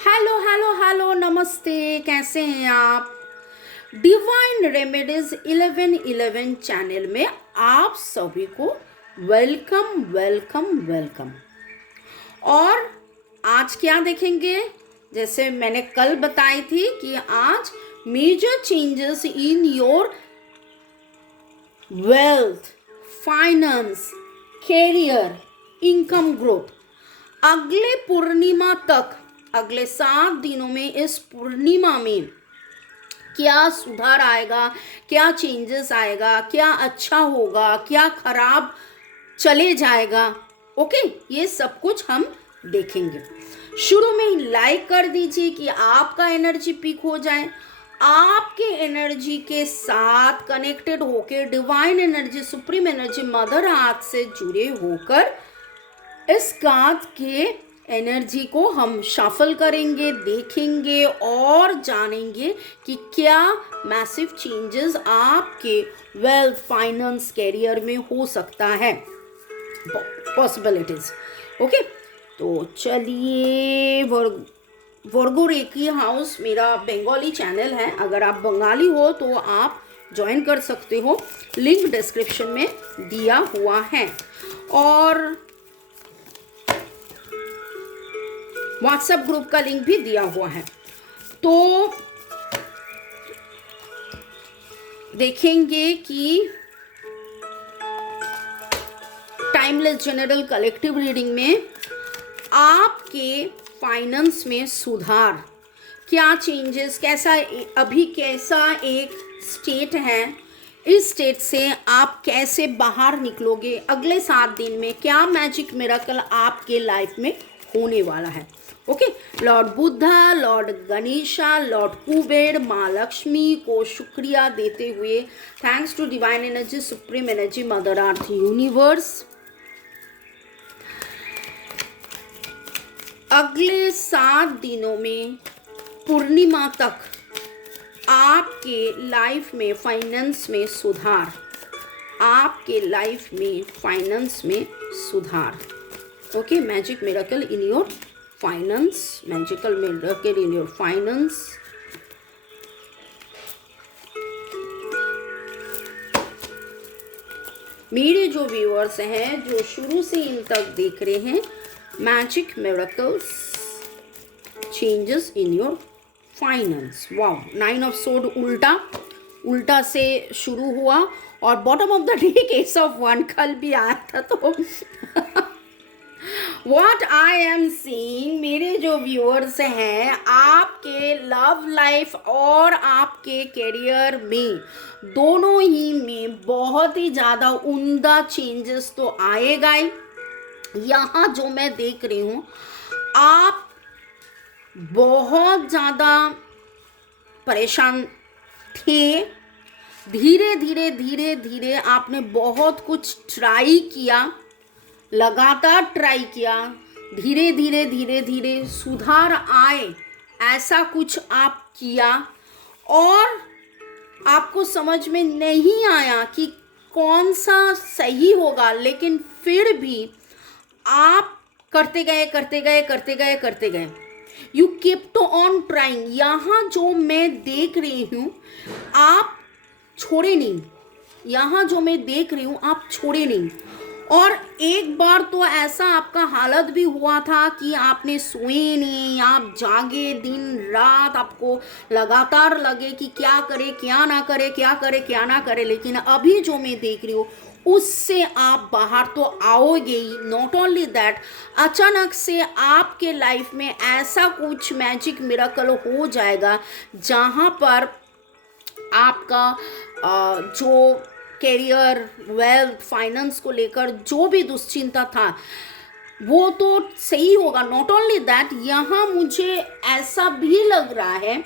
Hello hello hello, नमस्ते। कैसे हैं आप? डिवाइन रेमेडीज 1111 चैनल में आप सभी को वेलकम वेलकम वेलकम। और आज क्या देखेंगे? जैसे मैंने कल बताई थी कि आज major changes in your wealth, finance, career, income growth. अगले पूर्णिमा तक, अगले 7 दिनों में, इस पूर्णिमा में क्या सुधार आएगा, क्या चेंजेस आएगा, क्या अच्छा होगा, क्या खराब चले जाएगा। ओके, ये सब कुछ हम देखेंगे। शुरू में ही लाइक कर दीजिए कि आपका एनर्जी पीक हो जाए। आपके एनर्जी के साथ कनेक्टेड होकर divine energy, supreme energy, mother अर्थ से जुड़े होकर इस कार्ड के एनर्जी को हम शफल करेंगे, देखेंगे और जानेंगे कि क्या मैसिव चेंजेस आपके वेल्थ, फाइनेंस, कैरियर में हो सकता है, पॉसिबिलिटीज। ओके, तो चलिए। वर्गो रेकी हाउस मेरा बंगाली चैनल है। अगर आप बंगाली हो तो आप ज्वाइन कर सकते हो, लिंक डिस्क्रिप्शन में दिया हुआ है और व्हाट्सएप ग्रुप का लिंक भी दिया हुआ है। तो देखेंगे कि टाइमलेस जनरल कलेक्टिव रीडिंग में आपके फाइनेंस में सुधार, क्या चेंजेस, कैसा अभी कैसा एक स्टेट है, इस स्टेट से आप कैसे बाहर निकलोगे, अगले 7 दिन में क्या मैजिक मिरेकल आपके लाइफ में होने वाला है। Okay, lord Buddha, lord Ganesha, lord Kuber, माँ लक्ष्मी को शुक्रिया देते हुए, thanks to divine energy, supreme energy, mother earth, universe, अगले 7 दिनों में पूर्णिमा तक आपके लाइफ में फाइनेंस में सुधार, आपके लाइफ में फाइनेंस में सुधार। Okay, magic miracle in your finance, magical miracle in your finance. मेरे जो व्यूअर्स हैं, जो शुरू से इन तक देख रहे हैं, magic miracles, changes in your finance. Wow, 9 of sword उल्टा से शुरू हुआ और bottom of the day case of 1 कल भी आया था। तो व्हाट आई एम सीइंग, मेरे जो व्यूअर्स हैं, आपके लव लाइफ और आपके करियर में, दोनों ही में बहुत ही ज़्यादा उम्दा चेंजेस तो आएगा ही। यहाँ जो मैं देख रही हूँ, आप बहुत ज़्यादा परेशान थे। धीरे धीरे आपने बहुत कुछ ट्राई किया, लगातार ट्राई किया। धीरे धीरे सुधार आए, ऐसा कुछ आप किया और आपको समझ में नहीं आया कि कौन सा सही होगा, लेकिन फिर भी आप करते गए। You kept on trying. यहाँ जो मैं देख रही हूँ, आप छोड़े नहीं। यहाँ जो मैं देख रही हूँ, आप छोड़े नहीं। और एक बार तो ऐसा आपका हालत भी हुआ था कि आपने सोए नहीं, आप जागे दिन रात, आपको लगातार लगे कि क्या करे क्या ना करे, क्या करे क्या ना करे। लेकिन अभी जो मैं देख रही हूँ, उससे आप बाहर तो आओगे ही। नॉट ओनली दैट, अचानक से आपके लाइफ में ऐसा कुछ मैजिक मिरेकल हो जाएगा जहाँ पर आपका जो कैरियर, वेल्थ, फाइनेंस को लेकर जो भी दुश्चिंता था, वो तो सही होगा। नॉट ओनली दैट, यहाँ मुझे ऐसा भी लग रहा है,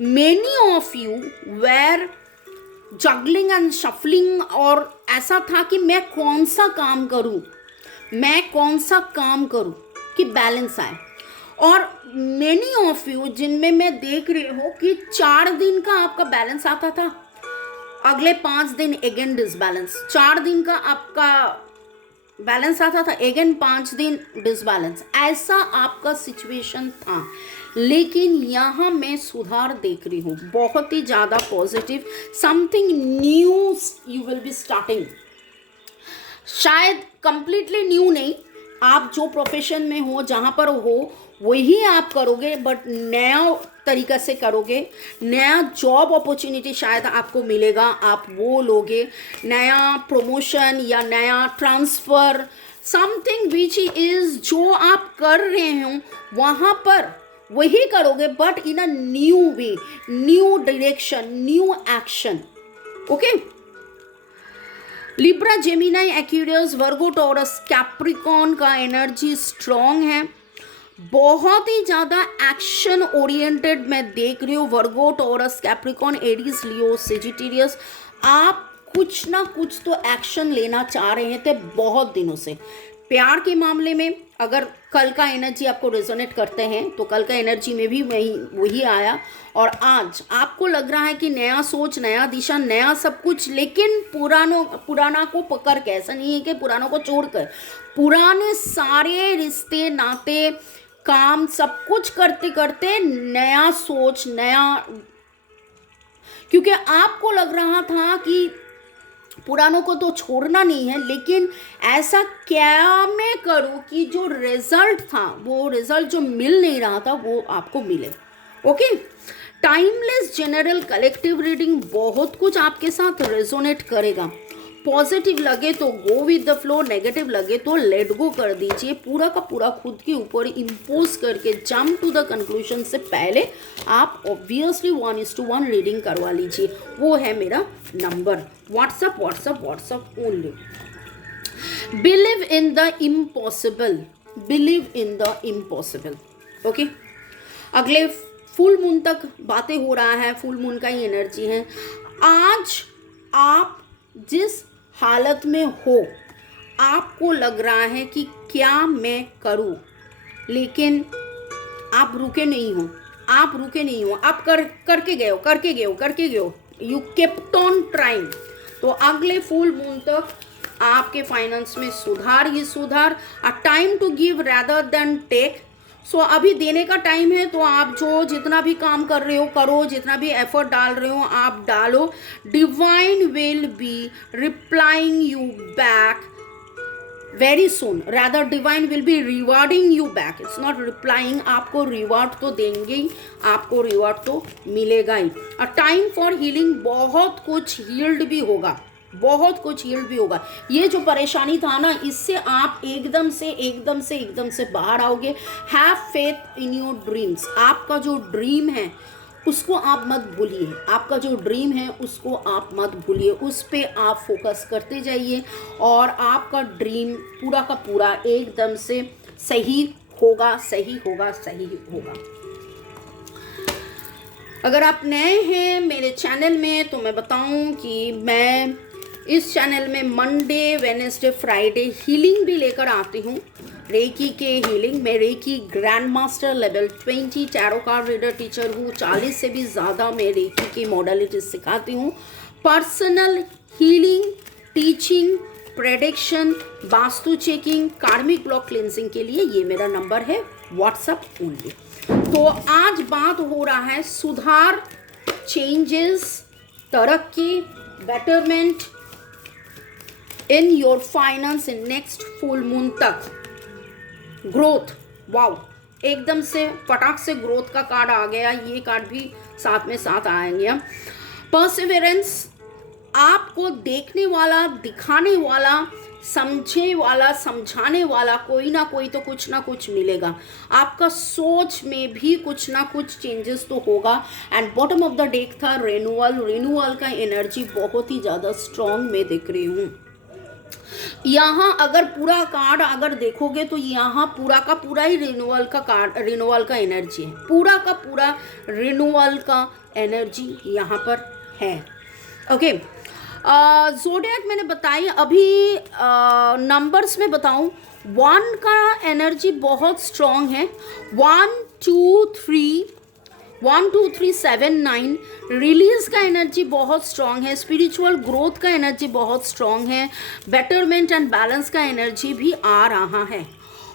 many of you were juggling and shuffling, और ऐसा था कि मैं कौन सा काम करूं कि बैलेंस आए। और मेनी ऑफ यू जिनमें मैं देख रही हूँ कि 4 दिन का आपका बैलेंस आता था, अगले 5 दिन अगेन डिसबैलेंस। 4 दिन का आपका बैलेंस आता था, अगेन 5 दिन डिसबैलेंस। ऐसा आपका सिचुएशन था। लेकिन यहाँ मैं सुधार देख रही हूँ, बहुत ही ज़्यादा positive. Something new you will be starting, शायद कंप्लीटली न्यू नहीं, आप जो प्रोफेशन में हो, जहाँ पर हो वही आप करोगे, बट नया तरीका से करोगे। नया जॉब अपॉर्चुनिटी शायद आपको मिलेगा, आप वो लोगे, नया प्रमोशन या नया ट्रांसफ़र, समथिंग विच इज़ जो आप कर रहे हो वहाँ पर वही करोगे, but in a new way, new direction, new action. Okay, Libra, Gemini, Aquarius, Virgo, taurus, Capricorn का एनर्जी स्ट्रॉन्ग है, बहुत ही ज़्यादा एक्शन ओरिएंटेड मैं देख रही हूँ। वर्गो, टॉरस, कैप्रिकॉन, एरीज, लियो, सेजिटेरियस, आप कुछ ना कुछ तो एक्शन लेना चाह रहे थे बहुत दिनों से। प्यार के मामले में अगर कल का एनर्जी आपको रेजोनेट करते हैं तो कल का एनर्जी में भी वही आया, और आज आपको लग रहा है कि नया सोच, नया दिशा, नया सब कुछ, लेकिन पुराना को पकड़ के, ऐसा नहीं है कि पुरानों को छोड़कर, पुराने सारे रिश्ते, नाते, काम सब कुछ करते करते नया सोच, नया, क्योंकि आपको लग रहा था कि पुरानों को तो छोड़ना नहीं है, लेकिन ऐसा क्या मैं करूं कि जो रिजल्ट था, वो रिजल्ट जो मिल नहीं रहा था वो आपको मिले। Okay, timeless general collective reading बहुत कुछ आपके साथ रेजोनेट करेगा। पॉजिटिव लगे तो go with the flow, negative लगे तो लेट गो कर दीजिए। पूरा का पूरा खुद के ऊपर इम्पोज करके जंप टू द कंक्लूजन से पहले आप ऑब्वियसली 1:1 रीडिंग करवा लीजिए। वो है मेरा number, WhatsApp only. Believe in the impossible, believe in the impossible. Okay, अगले फुल मून तक बातें हो रहा है, फुल मून का ही एनर्जी है। आज आप जिस हालत में हो, आपको लग रहा है कि क्या मैं करूं, लेकिन आप रुके नहीं हो, आप करके गए हो, यू केप्ट ऑन ट्राइंग। तो अगले फुल मून तक आपके फाइनेंस में सुधार ही सुधार। A time to give rather than take. सो अभी देने का टाइम है, तो आप जो जितना भी काम कर रहे हो करो, जितना भी एफर्ट डाल रहे हो आप डालो। Divine will be replying you back very soon, rather divine will be rewarding you back, it's not replying. आपको रिवार्ड तो देंगे ही, आपको रिवार्ड तो मिलेगा ही। अ टाइम फॉर हीलिंग, बहुत कुछ हील्ड भी होगा, बहुत कुछ हील्ड भी होगा। ये जो परेशानी था ना, इससे आप एकदम से बाहर आओगे। Have faith in your dreams. आपका जो ड्रीम है उसको आप मत भूलिए, आपका जो ड्रीम है उसको आप मत भूलिए, उस पे आप फोकस करते जाइए और आपका ड्रीम पूरा का पूरा एकदम से सही होगा। अगर आप नए हैं मेरे चैनल में तो मैं बताऊं कि मैं इस चैनल में मंडे, वेडनेसडे, फ्राइडे हीलिंग भी लेकर आती हूँ। रेकी के हीलिंग, मैं reiki grand master level 20 tarot card reader teacher हूँ। 40 से भी ज़्यादा मैं रेकी की मॉडलिटीज सिखाती हूँ। Personal healing, teaching, prediction, vastu checking, कार्मिक ब्लॉक क्लिनजिंग के लिए ये मेरा नंबर है, व्हाट्सएप ओनली। तो आज बात हो रहा है सुधार, चेंजेस, तरक्की, betterment in your finance in next full moon तक। ग्रोथ, वाओ, एकदम से फटाक से ग्रोथ का कार्ड आ गया, ये कार्ड भी साथ में साथ आएंगे। परसिवरेंस, आपको देखने वाला, दिखाने वाला, समझे वाला, समझाने वाला कोई ना कोई तो कुछ ना कुछ मिलेगा। आपका सोच में भी कुछ ना कुछ चेंजेस तो होगा। And bottom of the deck था रिन्यूअल का एनर्जी बहुत ही ज़्यादा स्ट्रॉन्ग मैं देख रही हूँ। यहाँ अगर पूरा कार्ड अगर देखोगे तो यहाँ पूरा का पूरा ही रिन्यूअल का एनर्जी है, पूरा का पूरा रिन्यूअल का एनर्जी यहाँ पर है। ओके, ज़ोडिएक मैंने बताई। अभी नंबर्स में बताऊँ, 1 का एनर्जी बहुत स्ट्रॉन्ग है। 1 2 3 7 9 रिलीज का एनर्जी बहुत स्ट्रॉन्ग है। स्पिरिचुअल ग्रोथ का एनर्जी बहुत स्ट्रॉन्ग है। बेटरमेंट एंड बैलेंस का एनर्जी भी आ रहा है।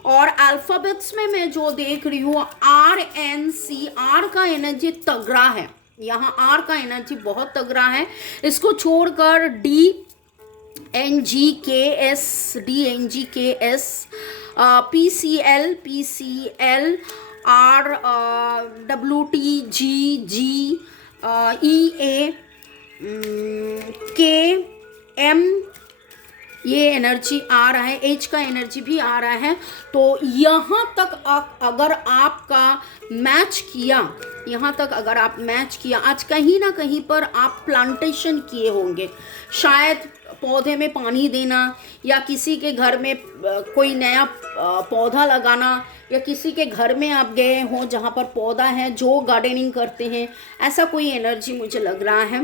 और अल्फ़ाबेट्स में मैं जो देख रही हूँ RNC, आर का एनर्जी तगड़ा है, यहाँ आर का एनर्जी बहुत तगड़ा है। इसको छोड़कर DNGKS, PCL, RWTGG, EA, KM, ये एनर्जी आ रहा है, एज का एनर्जी भी आ रहा है। तो यहाँ तक अगर आपका मैच किया, यहाँ तक अगर आप मैच किया, आज कहीं ना कहीं पर आप प्लांटेशन किए होंगे, शायद पौधे में पानी देना, या किसी के घर में कोई नया पौधा लगाना, या किसी के घर में आप गए हों जहाँ पर पौधा है, जो गार्डनिंग करते हैं, ऐसा कोई एनर्जी मुझे लग रहा है।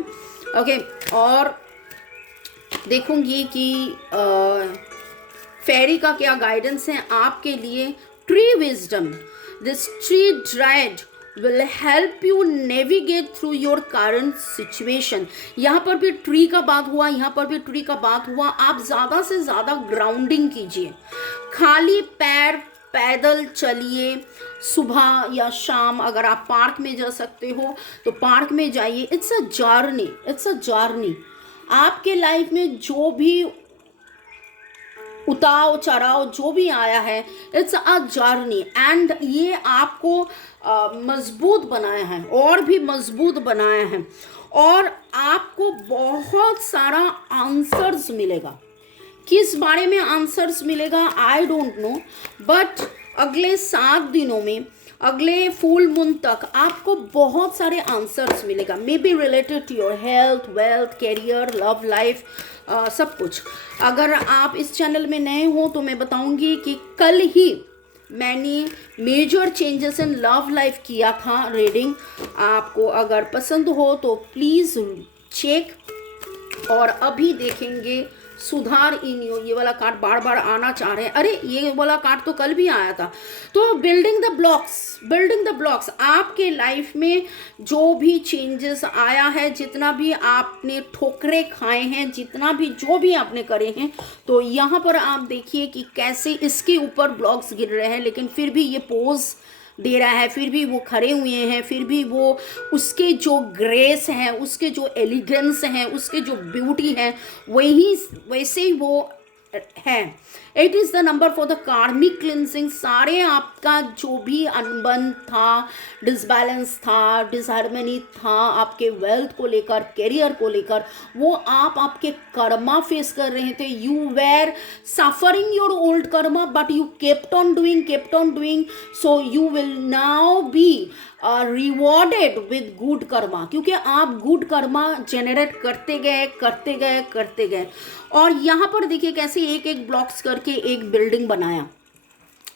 ओके, और देखूंगी कि फेरी का क्या गाइडेंस है आपके लिए। Tree wisdom, this tree dried will help you navigate through your current situation। यहाँ पर भी ट्री का बात हुआ, यहाँ पर भी ट्री का बात हुआ। आप ज़्यादा से ज़्यादा ग्राउंडिंग कीजिए, खाली पैर पैदल चलिए, सुबह या शाम अगर आप पार्क में जा सकते हो तो पार्क में जाइए। It's a journey. आपके लाइफ में जो भी उतार चढ़ाव जो भी आया है, इट्स अ जर्नी, एंड ये आपको मजबूत बनाया है, और भी मजबूत बनाया है, और आपको बहुत सारा आंसर्स मिलेगा। किस बारे में आंसर्स मिलेगा आई डोंट नो, बट अगले 7 दिनों में, अगले फुल मून तक आपको बहुत सारे आंसर्स मिलेगा, may be related to your health, wealth, career, love life, सब कुछ। अगर आप इस चैनल में नए हो तो मैं बताऊंगी कि कल ही मैंने major changes in love life किया था रीडिंग। आपको अगर पसंद हो तो प्लीज़ चेक। और अभी देखेंगे सुधार इन यू, ये वाला कार्ड बार बार आना चाह रहे हैं, अरे ये वाला कार्ड तो कल भी आया था। तो बिल्डिंग द ब्लॉक्स, आपके लाइफ में जो भी चेंजेस आया है, जितना भी आपने ठोकरे खाए हैं, जितना भी जो भी आपने करे हैं, तो यहाँ पर आप देखिए कि कैसे इसके ऊपर ब्लॉक्स गिर रहे हैं, लेकिन फिर भी ये पोज दे रहा है, फिर भी वो खड़े हुए हैं, फिर भी वो उसके जो ग्रेस है, उसके जो एलिगेंस है, उसके जो ब्यूटी है, वैसे ही वो है। 8 is the number for the कार्मिक क्लिनजिंग। सारे आपका जो भी अनबन था, डिसबैलेंस था, डिसहार्मनी था, आपके वेल्थ को लेकर, करियर को लेकर, वो आपके कर्मा फेस कर रहे थे। You were suffering your old karma, but you kept on doing, so you will now be rewarded with good karma, क्योंकि आप गुड कर्मा जनरेट करते गए। और यहाँ पर देखिए कैसे एक ब्लॉक्स करके एक बिल्डिंग बनाया।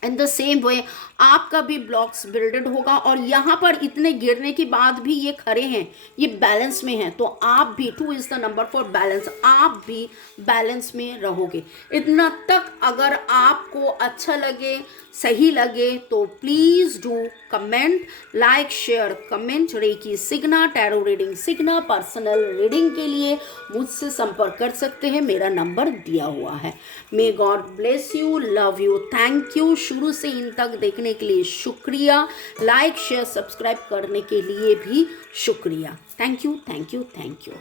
इन द सेम वे आपका भी ब्लॉक्स बिल्डेड होगा, और यहाँ पर इतने गिरने के बाद भी ये खड़े हैं, ये बैलेंस में हैं, तो आप भी 2 is the number for balance, आप भी बैलेंस में रहोगे। इतना तक अगर आपको अच्छा लगे, सही लगे, तो please do comment, like, share, comment. Reiki सिग्ना, टैरो रीडिंग सिग्ना, पर्सनल रीडिंग के लिए मुझसे संपर्क कर सकते हैं, मेरा नंबर दिया हुआ है। May God bless you, love you, thank you. शुरू से इन तक देखने के लिए शुक्रिया, लाइक, शेयर, सब्सक्राइब करने के लिए भी शुक्रिया। Thank you.